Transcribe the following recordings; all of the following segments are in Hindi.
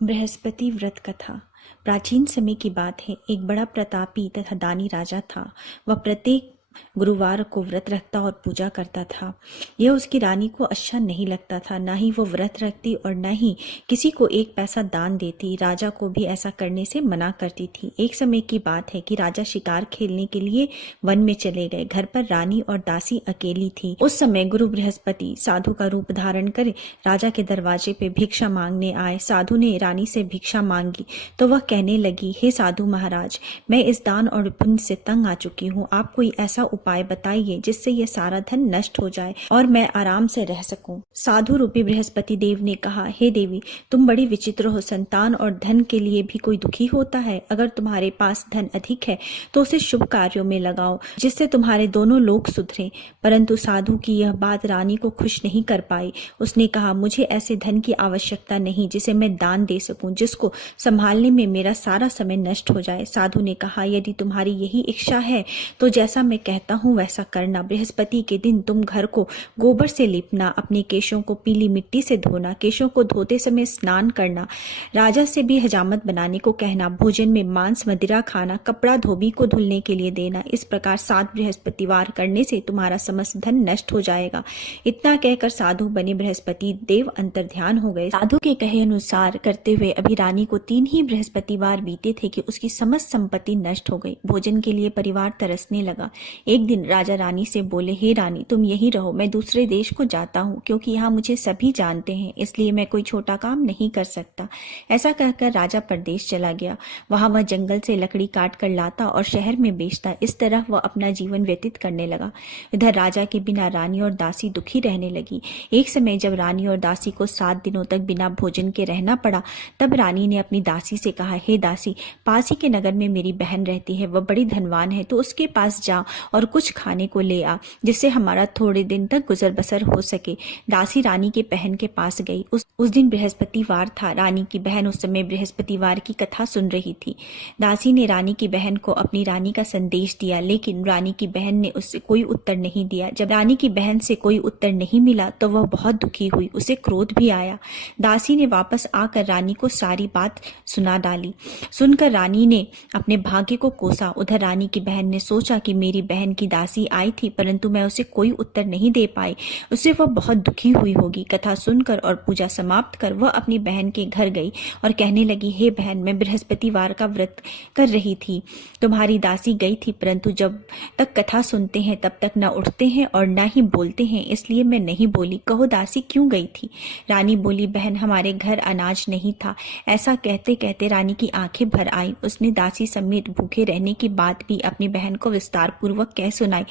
बृहस्पति व्रत कथा। प्राचीन समय की बात है। एक बड़ा प्रतापी तथा दानी राजा था। वह प्रत्येक गुरुवार को व्रत रखता और पूजा करता था। यह उसकी रानी को अच्छा नहीं लगता था। न ही वो व्रत रखती और न ही किसी को एक पैसा दान देती। राजा को भी ऐसा करने से मना करती थी। एक समय की बात है कि राजा शिकार खेलने के लिए वन में चले गए। घर पर रानी और दासी अकेली थी। उस समय गुरु बृहस्पति साधु का रूप धारण कर राजा के दरवाजे पे भिक्षा मांगने आए। साधु ने रानी से भिक्षा मांगी तो वह कहने लगी, हे साधु महाराज, मैं इस दान और पुण्य से तंग आ चुकी हूँ। आप कोई ऐसा उपाय बताइए जिससे यह सारा धन नष्ट हो जाए और मैं आराम से रह सकूं। साधु रूपी बृहस्पति देव ने कहा, हे देवी, तुम बड़ी विचित्र हो। संतान और धन के लिए भी कोई दुखी होता है। अगर तुम्हारे पास धन अधिक है तो उसे शुभ कार्यों में लगाओ जिससे तुम्हारे दोनों लोग सुधरे। परंतु साधु की यह बात रानी को खुश नहीं कर पाई। उसने कहा, मुझे ऐसे धन की आवश्यकता नहीं जिसे मैं दान दे सकूं, जिसको संभालने में मेरा सारा समय नष्ट हो जाए। साधु ने कहा, यदि तुम्हारी यही इच्छा है तो जैसा मैं कहता हूँ वैसा करना। बृहस्पति के दिन तुम घर को गोबर से लीपना, अपने केशों को पीली मिट्टी से धोना, केशों को धोते समय स्नान करना, राजा से भी हजामत बनाने को कहना, भोजन में मांस मदिरा खाना, कपड़ा धोबी को धुलने के लिए देना। इस प्रकार 7 बृहस्पतिवार करने से तुम्हारा समस्त धन नष्ट हो जाएगा। इतना कहकर साधु बने बृहस्पति देव अंतर्ध्यान हो गए। साधु के कहे अनुसार करते हुए अभी रानी को 3 ही बृहस्पतिवार बीते थे कि उसकी समस्त संपत्ति नष्ट हो गई। भोजन के लिए परिवार तरसने लगा। एक दिन राजा रानी से बोले, हे रानी, तुम यहीं रहो, मैं दूसरे देश को जाता हूँ, क्योंकि यहाँ मुझे सभी जानते हैं, इसलिए मैं कोई छोटा काम नहीं कर सकता। ऐसा कहकर राजा परदेश चला गया। वहां वह जंगल से लकड़ी काट कर लाता और शहर में बेचता। इस तरह वह अपना जीवन व्यतीत करने लगा। इधर राजा के बिना रानी और दासी दुखी रहने लगी। एक समय जब रानी और दासी को 7 दिनों तक बिना भोजन के रहना पड़ा, तब रानी ने अपनी दासी से कहा, हे दासी, पास ही के नगर में मेरी बहन रहती है, वह बड़ी धनवान है, तो उसके पास जा और कुछ खाने को ले आ, जिससे हमारा थोड़े दिन तक गुजर बसर हो सके। दासी रानी के बहन के पास गई। उस दिन बृहस्पतिवार था। रानी की बहन उस समय बृहस्पतिवार की कथा सुन रही थी। दासी ने रानी की बहन को अपनी रानी का संदेश दिया, लेकिन रानी की बहन ने उससे कोई उत्तर नहीं दिया। जब रानी की बहन से कोई उत्तर नहीं मिला तो वह बहुत दुखी हुई। उसे क्रोध भी आया। दासी ने वापस आकर रानी को सारी बात सुना डाली। सुनकर रानी ने अपने भाग्य को कोसा। उधर रानी की बहन ने सोचा कि मेरी बहन की दासी आई थी, परंतु मैं उसे कोई उत्तर नहीं दे पाई, उससे वह बहुत दुखी हुई होगी। कथा सुनकर और पूजा समाप्त कर वह अपनी बहन के घर गई और कहने लगी, हे बहन, मैं बृहस्पतिवार का व्रत कर रही थी। तुम्हारी दासी गई थी, परंतु जब तक कथा सुनते हैं तब तक न उठते हैं और न ही बोलते हैं, इसलिए मैं नहीं बोली। कहो दासी क्यों गई थी? रानी बोली, बहन, हमारे घर अनाज नहीं था। ऐसा कहते कहते रानी की आंखें भर आई। उसने दासी समेत भूखे रहने की बात भी अपनी बहन को विस्तार पूर्वक कह सुनाई।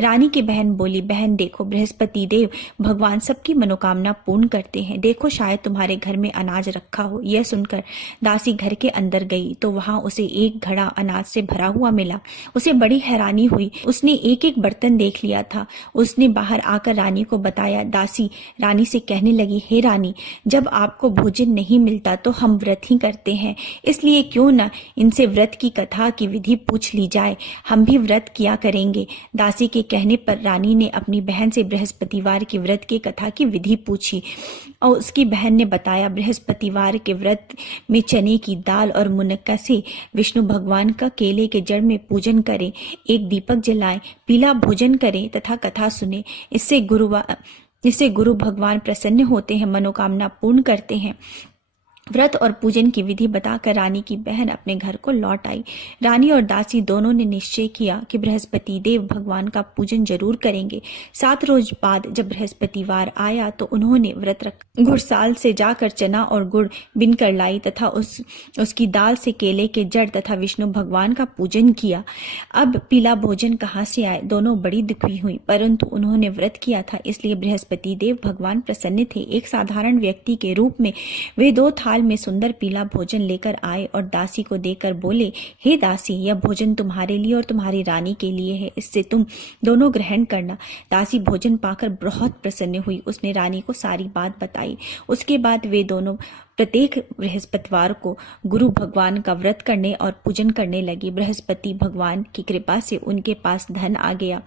रानी की बहन बोली, बहन देखो, बृहस्पति देव भगवान सबकी मनोकामना पूर्ण करते हैं। देखो, शायद तुम्हारे घर में अनाज रखा हो। यह सुनकर दासी घर के अंदर गई तो वहां उसे एक घड़ा अनाज से भरा हुआ मिला। उसे बड़ी हैरानी हुई। उसने एक एक बर्तन देख लिया था। उसने बाहर आकर रानी को बताया। दासी रानी से कहने लगी, हे रानी, जब आपको भोजन नहीं मिलता तो हम व्रत ही करते हैं, इसलिए क्यों न इनसे व्रत की कथा की विधि पूछ ली जाए, हम भी व्रत किया करेंगे। दासी के कहने पर रानी ने अपनी बहन से बृहस्पतिवार की व्रत की कथा की विधि पूछी और उसकी बहन ने बताया, बृहस्पतिवार के व्रत में चने की दाल और मुनक्का से विष्णु भगवान का केले के जड़ में पूजन करें, एक दीपक जलाएं, पीला भोजन करें तथा कथा सुने। इससे गुरु भगवान प्रसन्न होते हैं, मनोकामना पूर्ण करते हैं। व्रत और पूजन की विधि बताकर रानी की बहन अपने घर को लौट आई। रानी और दासी दोनों ने निश्चय किया कि बृहस्पति देव भगवान का पूजन जरूर करेंगे। 7 रोज बाद जब बृहस्पतिवार आया तो उन्होंने व्रत रख घुड़साल से जाकर चना और गुड़ बिन कर लाई तथा उसकी दाल से केले के जड़ तथा विष्णु भगवान का पूजन किया। अब पीला भोजन कहाँ से आए? दोनों बड़ी दुखी हुई, परंतु उन्होंने व्रत किया था, इसलिए बृहस्पति देव भगवान प्रसन्न थे। एक साधारण व्यक्ति के रूप में वे 2 थाल में सुंदर पीला भोजन लेकर आए और दासी को देकर बोले, हे दासी, यह भोजन तुम्हारे लिए और तुम्हारी रानी के लिए है, इससे तुम दोनों ग्रहण करना। दासी भोजन पाकर बहुत प्रसन्न हुई। उसने रानी को सारी बात बताई। उसके बाद वे दोनों प्रत्येक बृहस्पतिवार को गुरु भगवान का व्रत करने और पूजन करने लगी। बृहस्पति भगवान की कृपा से उनके पास धन आ गया।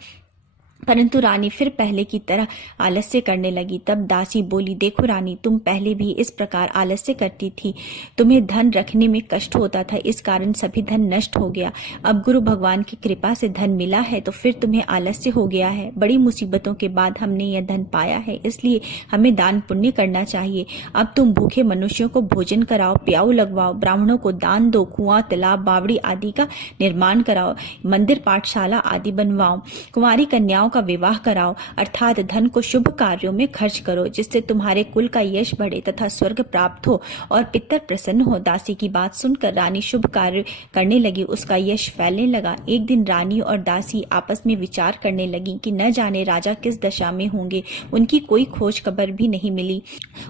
परंतु रानी फिर पहले की तरह आलस्य करने लगी। तब दासी बोली, देखो रानी, तुम पहले भी इस प्रकार आलस्य करती थी। तुम्हें धन रखने में कष्ट होता था, इस कारण सभी धन नष्ट हो गया। अब गुरु भगवान की कृपा से धन मिला है तो फिर तुम्हें आलस्य हो गया है। बड़ी मुसीबतों के बाद हमने यह धन पाया है, इसलिए हमें दान पुण्य करना चाहिए। अब तुम भूखे मनुष्यों को भोजन कराओ, प्याऊ लगवाओ, ब्राह्मणों को दान दो, कुआं, तालाब, बावड़ी आदि का निर्माण कराओ, मंदिर, पाठशाला आदि बनवाओ, कुंवारी कन्याओं का विवाह कराओ, अर्थात धन को शुभ कार्यों में खर्च करो, जिससे तुम्हारे कुल का यश बढ़े तथा स्वर्ग प्राप्त हो और पितर प्रसन्न हो। दासी की बात सुनकर रानी शुभ कार्य करने लगी, उसका यश फैलने लगा। एक दिन रानी और दासी आपस में विचार करने लगी कि न जाने राजा किस दशा में होंगे, उनकी कोई खोज खबर भी नहीं मिली।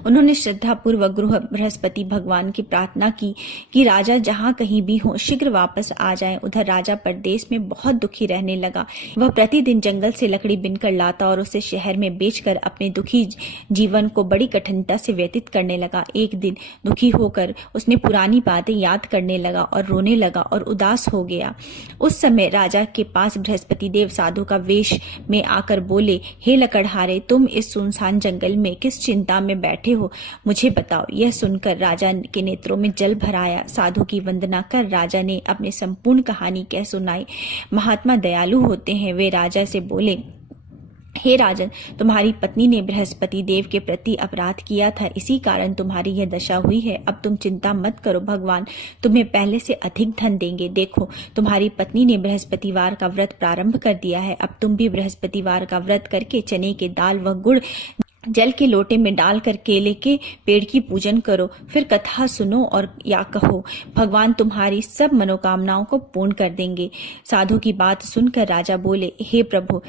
उन्होंने श्रद्धा पूर्वक गुरु बृहस्पति भगवान की प्रार्थना की कि राजा जहाँ कहीं भी हो शीघ्र वापस आ जाएं। उधर राजा परदेश में बहुत दुखी रहने लगा। वह प्रतिदिन जंगल से लकड़ी बिनकर लाता और उसे शहर में बेचकर अपने दुखी जीवन को बड़ी कठिनता से व्यतीत करने लगा। एक दिन दुखी होकर उसने पुरानी बातें याद करने लगा और रोने लगा और उदास हो गया। उस समय राजा के पास बृहस्पति देव साधु का वेश में आकर बोले, हे लकड़हारे, तुम इस सुनसान जंगल में किस चिंता में बैठे हो, मुझे बताओ। यह सुनकर राजा के नेत्रों में जल भर आया। साधु की वंदना कर राजा ने अपनी संपूर्ण कहानी कह सुनाई। महात्मा दयालु होते हैं। वे राजा से बोले, हे राजन, तुम्हारी पत्नी ने बृहस्पति देव के प्रति अपराध किया था, इसी कारण तुम्हारी यह दशा हुई है। अब तुम चिंता मत करो, भगवान तुम्हें पहले से अधिक धन देंगे। देखो, तुम्हारी पत्नी ने बृहस्पतिवार का व्रत प्रारंभ कर दिया है। अब तुम भी बृहस्पतिवार का व्रत करके चने के दाल व गुड़ जल के लोटे में डालकर केले के पेड़ की पूजन करो, फिर कथा सुनो और या कहो, भगवान तुम्हारी सब मनोकामनाओं को पूर्ण कर देंगे। साधु की बात सुनकर राजा बोले, हे प्रभु,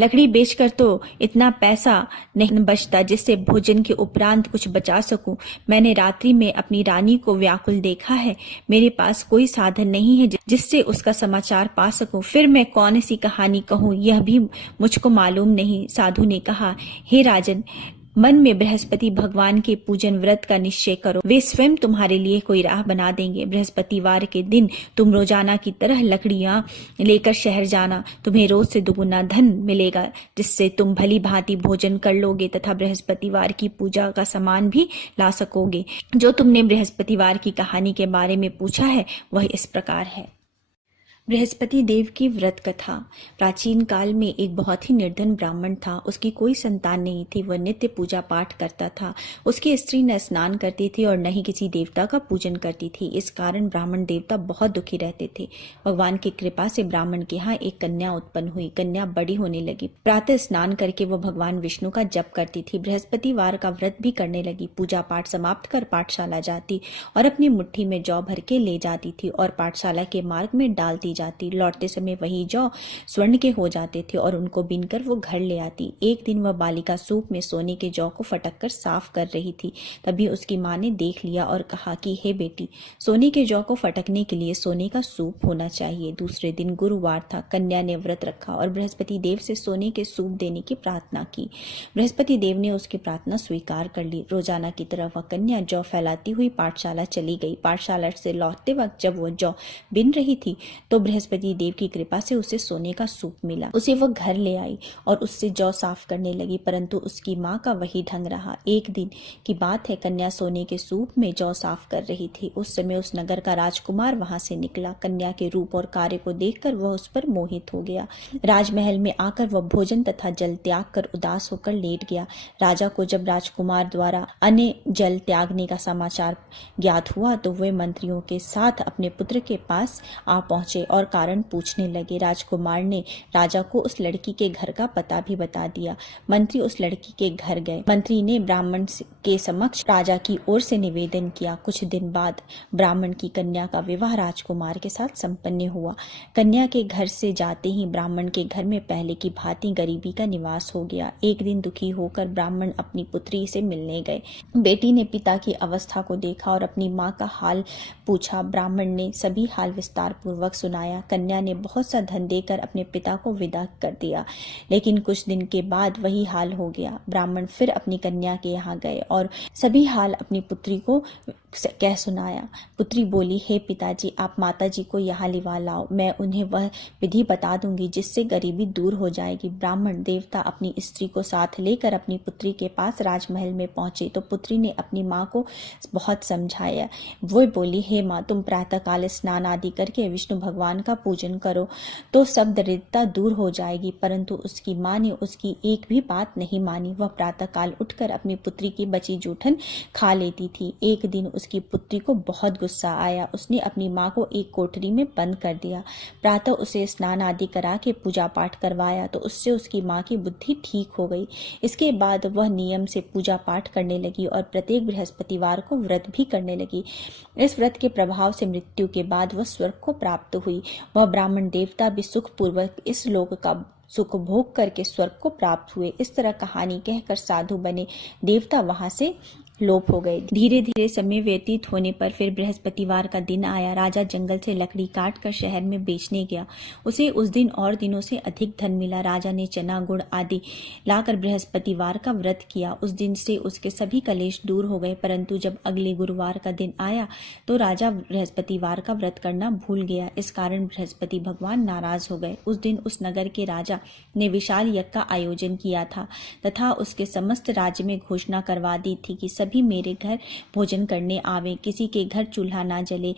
लकड़ी बेचकर तो इतना पैसा नहीं बचता जिससे भोजन के उपरांत कुछ बचा सकूं। मैंने रात्रि में अपनी रानी को व्याकुल देखा है। मेरे पास कोई साधन नहीं है जिससे उसका समाचार पा सकूं। फिर मैं कौन सी कहानी कहूं, यह भी मुझको मालूम नहीं। साधु ने कहा, हे राजन, मन में बृहस्पति भगवान के पूजन व्रत का निश्चय करो, वे स्वयं तुम्हारे लिए कोई राह बना देंगे। बृहस्पतिवार के दिन तुम रोजाना की तरह लकड़ियां लेकर शहर जाना। तुम्हें रोज से दुगुना धन मिलेगा, जिससे तुम भली भांति भोजन कर लोगे तथा बृहस्पतिवार की पूजा का सामान भी ला सकोगे। जो तुमने बृहस्पतिवार की कहानी के बारे में पूछा है वह इस प्रकार है। बृहस्पति देव की व्रत कथा। प्राचीन काल में एक बहुत ही निर्धन ब्राह्मण था। उसकी कोई संतान नहीं थी। वह नित्य पूजा पाठ करता था। उसकी स्त्री न स्नान करती थी और न ही किसी देवता का पूजन करती थी। इस कारण ब्राह्मण देवता बहुत दुखी रहते थे। भगवान की कृपा से ब्राह्मण के यहाँ एक कन्या उत्पन्न हुई। कन्या बड़ी होने लगी। प्रातः स्नान करके वह भगवान विष्णु का जप करती थी। बृहस्पतिवार का व्रत भी करने लगी। पूजा पाठ समाप्त कर पाठशाला जाती और अपनी मुट्ठी में जौ भर के ले जाती थी और पाठशाला के मार्ग में डालती जाती। लौटते समय वही जौ स्वर्ण के हो जाते थे और उनको बीनकर वो घर ले आती। एक दिन वह बालिका सूप में सोने के जौ को फटक कर साफ कर रही थी। तभी उसकी माँ ने देख लिया और कहा कि हे बेटी, सोने के जौ को फटकने के लिए सोने का सूप होना चाहिए। दूसरे दिन गुरुवार था। कन्या ने व्रत रखा और बृहस्पति देव से सोने के सूप देने की प्रार्थना की। बृहस्पति देव ने उसकी प्रार्थना स्वीकार कर ली। रोजाना की तरह वह कन्या जौ फैलाती हुई पाठशाला चली गई। पाठशाला से लौटते वक्त जब वह जौ बिन रही थी तो बृहस्पति देव की कृपा से उसे सोने का सूप मिला। उसे वह घर ले आई और उससे जौ साफ करने लगी, परंतु उसकी माँ का वही ढंग रहा। एक दिन की बात है, कन्या सोने के सूप में जौ साफ कर रही थी। उस समय उस नगर का राजकुमार वहां से निकला। कन्या के रूप और कार्य को देखकर वह उस पर मोहित हो गया। राजमहल में आकर वह भोजन तथा जल त्याग कर उदास होकर लेट गया। राजा को जब राजकुमार द्वारा अन्य जल त्यागने का समाचार ज्ञात हुआ तो वे मंत्रियों के साथ अपने पुत्र के पास आ पहुंचे और कारण पूछने लगे। राजकुमार ने राजा को उस लड़की के घर का पता भी बता दिया। मंत्री उस लड़की के घर गए। मंत्री ने ब्राह्मण के समक्ष राजा की ओर से निवेदन किया। कुछ दिन बाद ब्राह्मण की कन्या का विवाह राजकुमार के साथ संपन्न हुआ। कन्या के घर से जाते ही ब्राह्मण के घर में पहले की भांति गरीबी का निवास हो गया। एक दिन दुखी होकर ब्राह्मण अपनी पुत्री से मिलने गए। बेटी ने पिता की अवस्था को देखा और अपनी माँ का हाल पूछा। ब्राह्मण ने सभी हाल विस्तार पूर्वक सुनाया। कन्या ने बहुत सा धन देकर अपने पिता को विदा कर दिया, लेकिन कुछ दिन के बाद वही हाल हो गया। ब्राह्मण फिर अपनी कन्या के यहाँ गए और सभी हाल अपनी पुत्री को कह सुनाया। पुत्री बोली, हे पिताजी, आप माताजी को यहाँ लिवा लाओ, मैं उन्हें वह विधि बता दूंगी जिससे गरीबी दूर हो जाएगी। ब्राह्मण देवता अपनी स्त्री को साथ लेकर अपनी पुत्री के पास राजमहल में पहुंचे तो पुत्री ने अपनी माँ को बहुत समझाया। वो बोली, हे माँ, तुम प्रातःकाल स्नान आदि करके विष्णु भगवान का पूजन करो तो सब दरिद्रता दूर हो जाएगी। परंतु उसकी माँ ने उसकी एक भी बात नहीं मानी। वह प्रातःकाल उठकर अपनी पुत्री की बची जूठन खा लेती थी। एक दिन उसकी पुत्री को बहुत गुस्सा आया। उसने अपनी माँ को एक कोठरी में बंद कर दिया। प्रातः उसे स्नान आदि करा के पूजा पाठ करवाया तो उससे उसकी माँ की बुद्धि ठीक हो गई। इसके बाद वह नियम से पूजा पाठ करने लगी और प्रत्येक बृहस्पतिवार को व्रत भी करने लगी। इस व्रत के प्रभाव से मृत्यु के बाद वह स्वर्ग को प्राप्त हुई। वह ब्राह्मण देवता भी सुखपूर्वक इस लोक का सुख भोग करके स्वर्ग को प्राप्त हुए। इस तरह कहानी कहकर साधु बने देवता वहां से लोप हो गए। धीरे धीरे समय व्यतीत होने पर फिर बृहस्पतिवार का दिन आया। राजा जंगल से लकड़ी काट कर शहर में बेचने गया। उसे उस दिन और दिनों से अधिक धन मिला। राजा ने चना गुड़ आदि लाकर बृहस्पतिवार का व्रत किया। उस दिन से उसके सभी कलेश दूर हो गए। परंतु जब अगले गुरुवार का दिन आया तो राजा बृहस्पतिवार का व्रत करना भूल गया। इस कारण बृहस्पति भगवान नाराज हो गए। उस दिन उस नगर के राजा ने विशाल यज्ञ का आयोजन किया था तथा उसके समस्त राज्य में घोषणा करवा दी थी कि सभी मेरे घर भोजन करने आवे, किसी के घर चूल्हा ना जले।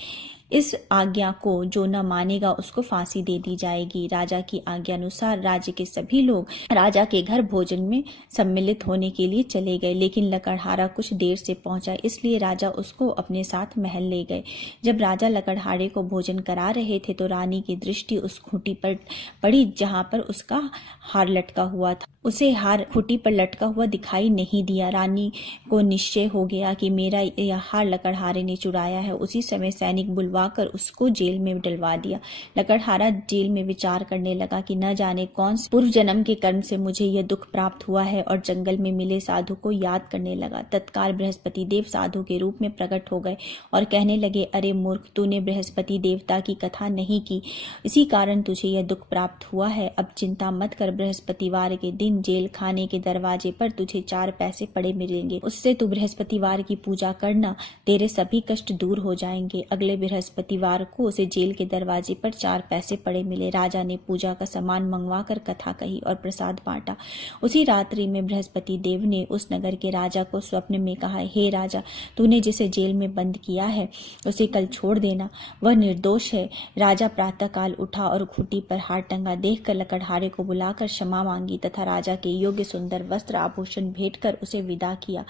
इस आज्ञा को जो न मानेगा उसको फांसी दे दी जाएगी। राजा की आज्ञा अनुसार राज्य के सभी लोग राजा के घर भोजन में सम्मिलित होने के लिए चले गए, लेकिन लकड़हारा कुछ देर से पहुंचा, इसलिए राजा उसको अपने साथ महल ले गए। जब राजा लकड़हारे को भोजन करा रहे थे तो रानी की दृष्टि उस खूंटी पर पड़ी जहां पर उसका हार लटका हुआ था। उसे हार खूंटी पर लटका हुआ दिखाई नहीं दिया। रानी को निश्चय हो गया कि मेरा यह हार लकड़हारे ने चुराया है। उसी समय सैनिक बुलवाकर उसको जेल में डलवा दिया। लकड़हारा जेल में विचार करने लगा कि न जाने कौन से पूर्व जन्म के कर्म से मुझे यह दुख प्राप्त हुआ है, और जंगल में मिले साधु को याद करने लगा। तत्काल बृहस्पति देव साधु के रूप में प्रकट हो गए और कहने लगे, अरे मूर्ख, तूने बृहस्पति देवता की कथा नहीं की, इसी कारण तुझे यह दुख प्राप्त हुआ है। अब चिंता मत कर, बृहस्पतिवार के दिन जेल खाने के दरवाजे पर तुझे 4 पैसे पड़े मिलेंगे। उससे तू बृहस्पतिवार की पूजा करना, तेरे सभी कष्ट दूर हो जाएंगे। अगले बृहस्पतिवार को उसे जेल के दरवाजे पर 4 पैसे पड़े मिले। राजा ने पूजा का सामान मंगवा कर कथा कही और प्रसाद बांटा। उसी रात्रि में बृहस्पति देव ने उस नगर के राजा को स्वप्न में कहा, हे राजा, तूने जिसे जेल में बंद किया है उसे कल छोड़ देना, वह निर्दोष है। राजा प्रातःकाल उठा और खूंटी पर हार टंगा देखकर लकड़हारे को बुलाकर क्षमा मांगी तथा राजा के योग्य सुंदर वस्त्र आभूषण भेंट कर उसे विदा किया।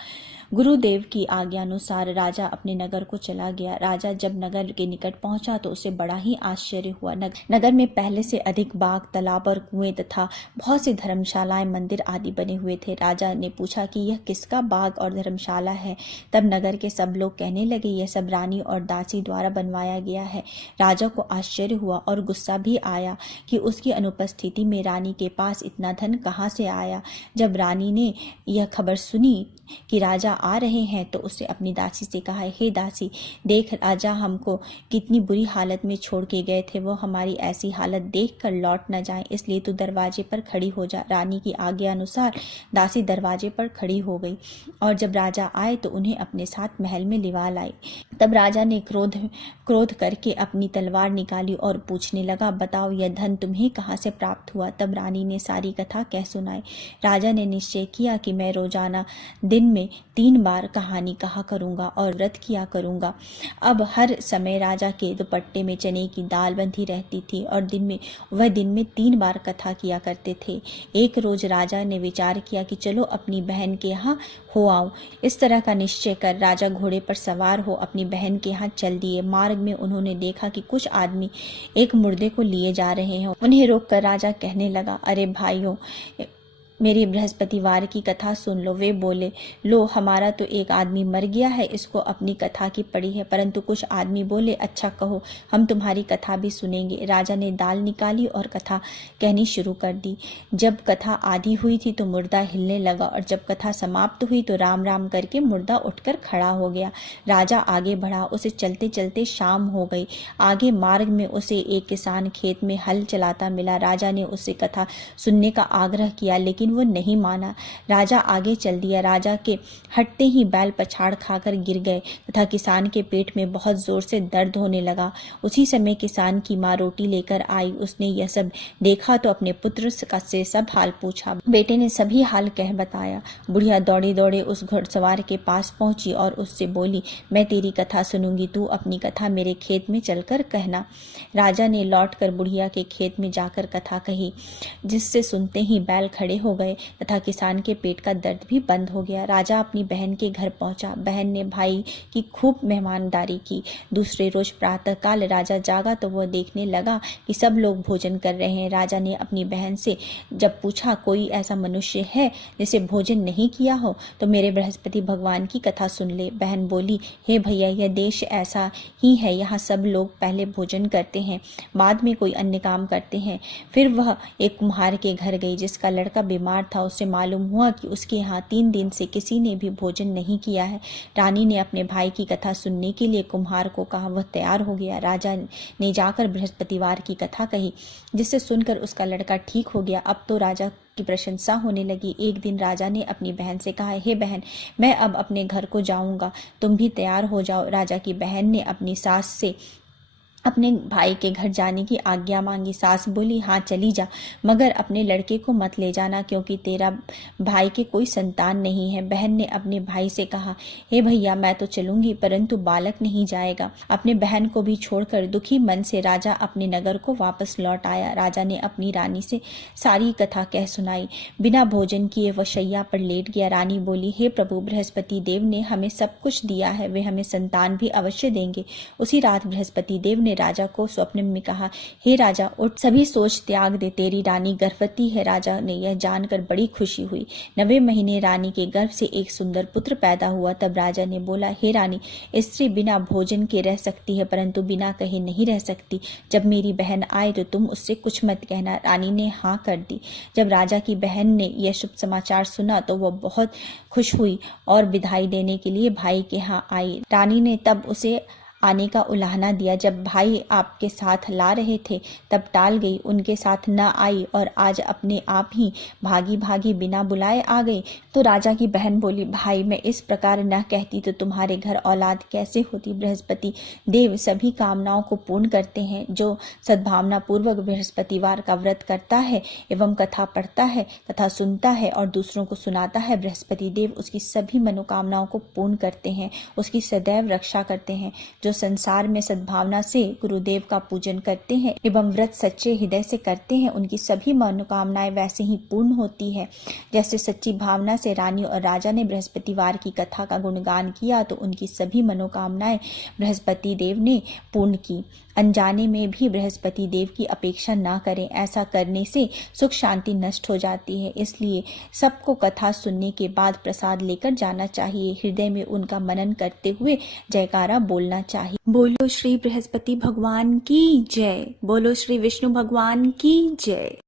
गुरुदेव की आज्ञा अनुसार राजा अपने नगर को चला गया। राजा जब नगर के निकट पहुंचा तो उसे बड़ा ही आश्चर्य हुआ। नगर में पहले से अधिक बाग, तालाब और कुएं तथा बहुत सी धर्मशालाएं, मंदिर आदि बने हुए थे। राजा ने पूछा कि यह किसका बाग और धर्मशाला है। तब नगर के सब लोग कहने लगे, यह सब रानी और दासी द्वारा बनवाया गया है। राजा को आश्चर्य हुआ और गुस्सा भी आया कि उसकी अनुपस्थिति में रानी के पास इतना धन कहाँ से आया। जब रानी ने यह खबर सुनी कि राजा आ रहे हैं तो उसने अपनी दासी से कहा, हे दासी, देख राजा हमको कितनी बुरी हालत में छोड़ के गए थे, वो हमारी ऐसी हालत देखकर लौट न जाएं, इसलिए तू दरवाजे पर खड़ी हो जा। रानी की आज्ञा अनुसार दासी दरवाजे पर खड़ी हो गई और जब राजा आए तो उन्हें अपने साथ महल में लिवा लाई। तब राजा ने क्रोध करके अपनी तलवार निकाली और पूछने लगा, बताओ यह धन तुम्हें कहाँ से प्राप्त हुआ। तब रानी ने सारी कथा कह सुनाई। राजा ने निश्चय किया कि मैं रोजाना दिन में 3 बार कहानी कहा करूंगा और व्रत किया करूंगा। अब हर समय राजा के दुपट्टे में चने की दाल बंधी रहती थी और दिन में 3 बार कथा किया करते थे। एक रोज राजा ने विचार किया कि चलो अपनी बहन के यहाँ हो आओ। इस तरह का निश्चय कर राजा घोड़े पर सवार हो अपनी बहन के यहाँ चल दिए। मार्ग में उन्होंने देखा कि कुछ आदमी एक मुर्दे को लिए जा रहे हैं। उन्हें रोककर राजा कहने लगा, अरे भाइयों, मेरी बृहस्पतिवार की कथा सुन लो। वे बोले, लो, हमारा तो एक आदमी मर गया है, इसको अपनी कथा की पड़ी है। परंतु कुछ आदमी बोले, अच्छा कहो, हम तुम्हारी कथा भी सुनेंगे। राजा ने दाल निकाली और कथा कहनी शुरू कर दी। जब कथा आधी हुई थी तो मुर्दा हिलने लगा और जब कथा समाप्त हुई तो राम राम करके मुर्दा उठकर खड़ा हो गया। राजा आगे बढ़ा। उसे चलते चलते शाम हो गई। आगे मार्ग में उसे एक किसान खेत में हल चलाता मिला। राजा ने उससे कथा सुनने का आग्रह किया, लेकिन लेकिन वो नहीं माना। राजा आगे चल दिया। राजा के हटते ही बैल पछाड़ खाकर गिर गए तथा किसान के पेट में बहुत जोर से दर्द होने लगा। उसी समय किसान की माँ रोटी लेकर आई। उसने यह सब देखा तो अपने पुत्र से सब हाल पूछा। बेटे ने सभी हाल कह बताया। बुढ़िया दौड़े दौड़े उस घुड़सवार के पास पहुंची और उससे बोली, मैं तेरी कथा सुनूंगी, तू अपनी कथा मेरे खेत में चलकर कहना। राजा ने लौटकर बुढ़िया के खेत में जाकर कथा कही, जिससे सुनते ही बैल खड़े हो गए तथा किसान के पेट का दर्द भी बंद हो गया। राजा अपनी बहन के घर पहुंचा। बहन ने भाई की खूब मेहमानदारी की। दूसरे रोज प्रातःकाल राजा जागा तो वह देखने लगा कि सब लोग भोजन कर रहे हैं। राजा ने अपनी बहन से जब पूछा, कोई ऐसा मनुष्य है जिसे भोजन नहीं किया हो तो मेरे बृहस्पति भगवान की कथा सुन ले। बहन बोली, हे भैया, यह देश ऐसा ही है, यहाँ सब लोग पहले भोजन करते हैं, बाद में कोई अन्य काम करते हैं। फिर वह एक कुम्हार के घर गई जिसका लड़का बीमार था। उससे मालूम हुआ कि उसके यहाँ 3 दिन से किसी ने भी भोजन नहीं किया है। रानी ने अपने भाई की कथा सुनने के लिए कुम्हार को कहा। वह तैयार हो गया। राजा ने जाकर बृहस्पतिवार की कथा कही, जिससे सुनकर उसका लड़का ठीक हो गया। अब तो राजा की प्रशंसा होने लगी। एक दिन राजा ने अपनी बहन से कहा, हे बहन, मैं अब अपने घर को जाऊंगा, तुम भी तैयार हो जाओ। राजा की बहन ने अपनी सास से अपने भाई के घर जाने की आज्ञा मांगी। सास बोली, हाँ चली जा, मगर अपने लड़के को मत ले जाना, क्योंकि तेरा भाई के कोई संतान नहीं है। बहन ने अपने भाई से कहा, हे भैया, मैं तो चलूंगी, परंतु बालक नहीं जाएगा। अपने बहन को भी छोड़कर दुखी मन से राजा अपने नगर को वापस लौट आया। राजा ने अपनी रानी से सारी कथा कह सुनाई। बिना भोजन किए वह शैया पर लेट गया। रानी बोली, हे प्रभु, बृहस्पति देव ने हमें सब कुछ दिया है, वे हमें संतान भी अवश्य देंगे। उसी रात बृहस्पति देव ने राजा को स्वप्न में कहा, हे राजा, उठ, सभी सोच त्याग दे, तेरी रानी गर्भवती है। राजा ने यह जानकर बड़ी खुशी हुई। 9वें महीने रानी के गर्भ से एक सुंदर पुत्र पैदा हुआ। तब राजा ने बोला, हे रानी, स्त्री बिना भोजन के रह सकती है, परंतु बिना कहे नहीं रह सकती। जब मेरी बहन आए तो तुम उससे कुछ मत कहना। रानी ने हाँ कर दी। जब राजा की बहन ने यह शुभ समाचार सुना तो वह बहुत खुश हुई और विदाई देने के लिए भाई के यहाँ आई। रानी ने तब उसे आने का उलाहना दिया। जब भाई आपके साथ ला रहे थे तब टाल गई, उनके साथ न आई और आज अपने आप ही भागी भागी बिना बुलाए आ गई। तो राजा की बहन बोली, भाई, मैं इस प्रकार न कहती तो तुम्हारे घर औलाद कैसे होती। बृहस्पति देव सभी कामनाओं को पूर्ण करते हैं। जो सद्भावना पूर्वक बृहस्पतिवार का व्रत करता है एवं कथा पढ़ता है तथा सुनता है और दूसरों को सुनाता है, बृहस्पति देव उसकी सभी मनोकामनाओं को पूर्ण करते हैं, उसकी सदैव रक्षा करते हैं। जो संसार में सद्भावना से गुरुदेव का पूजन करते हैं एवं व्रत सच्चे हृदय से करते हैं, उनकी सभी मनोकामनाएं वैसे ही पूर्ण होती है। जैसे सच्ची भावना से रानी और राजा ने बृहस्पतिवार की कथा का गुणगान किया तो उनकी सभी मनोकामनाएं बृहस्पति देव ने पूर्ण की। अनजाने में भी बृहस्पति देव की अपेक्षा न करें, ऐसा करने से सुख शांति नष्ट हो जाती है। इसलिए सबको कथा सुनने के बाद प्रसाद लेकर जाना चाहिए। हृदय में उनका मनन करते हुए जयकारा बोलना चाहिए। बोलो श्री बृहस्पति भगवान की जय। बोलो श्री विष्णु भगवान की जय।